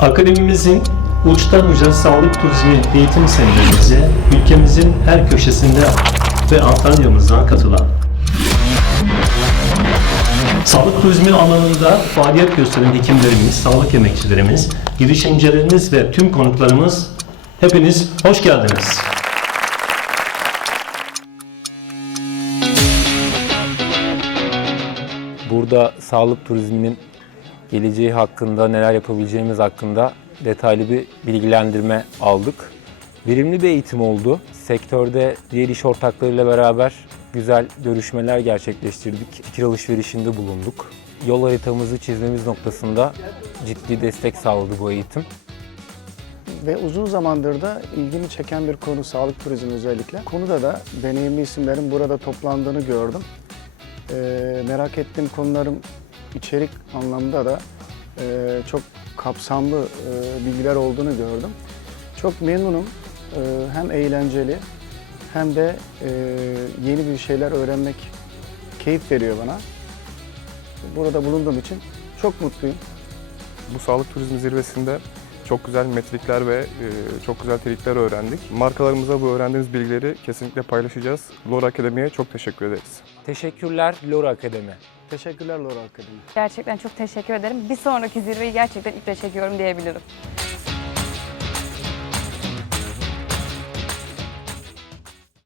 Akademimizin uçtan uca sağlık turizmi eğitim seminerimize ülkemizin her köşesinde ve Antalya'mızdan katılan Sağlık turizmi alanında faaliyet gösteren hekimlerimiz, sağlık emekçilerimiz, girişimcilerimiz ve tüm konuklarımız hepiniz hoş geldiniz. Burada sağlık turizminin geleceği hakkında, neler yapabileceğimiz hakkında detaylı bir bilgilendirme aldık. Verimli bir eğitim oldu. Sektörde diğer iş ortaklarıyla beraber güzel görüşmeler gerçekleştirdik. Fikir alışverişinde bulunduk. Yol haritamızı çizmemiz noktasında ciddi destek sağladı bu eğitim. Ve uzun zamandır da ilgimi çeken bir konu sağlık turizmi özellikle. Konuda da deneyimli isimlerin burada toplandığını gördüm. Ee, merak ettiğim konularım içerik anlamda da e, çok kapsamlı e, bilgiler olduğunu gördüm. Çok memnunum. Ee, hem eğlenceli hem de e, yeni bir şeyler öğrenmek keyif veriyor bana. Burada bulunduğum için çok mutluyum. Bu sağlık turizmi zirvesinde çok güzel metrikler ve e, çok güzel trikler öğrendik. Markalarımıza bu öğrendiğimiz bilgileri kesinlikle paylaşacağız. Lora Akademi'ye çok teşekkür ederiz. Teşekkürler Lora Akademi. Teşekkürler Laura Akademi. Gerçekten çok teşekkür ederim. Bir sonraki zirveyi gerçekten iple çekiyorum diyebilirim.